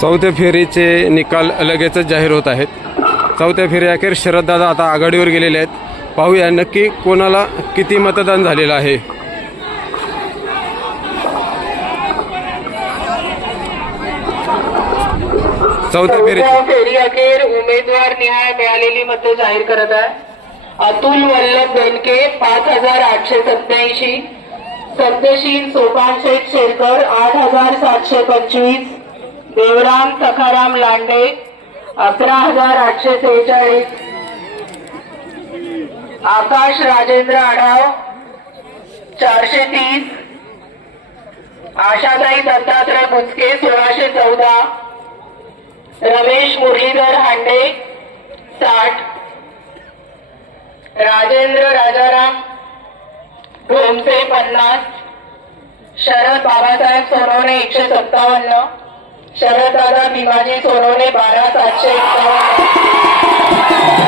चौथ्या फेरीचे निकाल लगेचच जाहीर होत आहेत। चौथ्या फेरीअखेर शरददादा आता आघाडीवर गेलेले आहेत। पाहूया नक्की कोणाला किती मतदान झालेलं आहे। चौथ्या फेरी अखेर उमेदवार निहाय मिळालेली मतं जाहीर करत आहे। अतुल वल्लभ बेनके 5887, सत्यशील सोपान शेठ शेरकर 8725, देवराम सखाराम लांडे 11846, आकाश राजेंद्र आढाव 430, आशाताई दत्तात्रय बुचके 1614, रमेश मुरलीधर हांडे 60, राजेंद्र राजाराम ढोमसे 50, शरद बाबासाहेब सोनवणे 157, शरददादा भीमाजी सोनवणे 12751,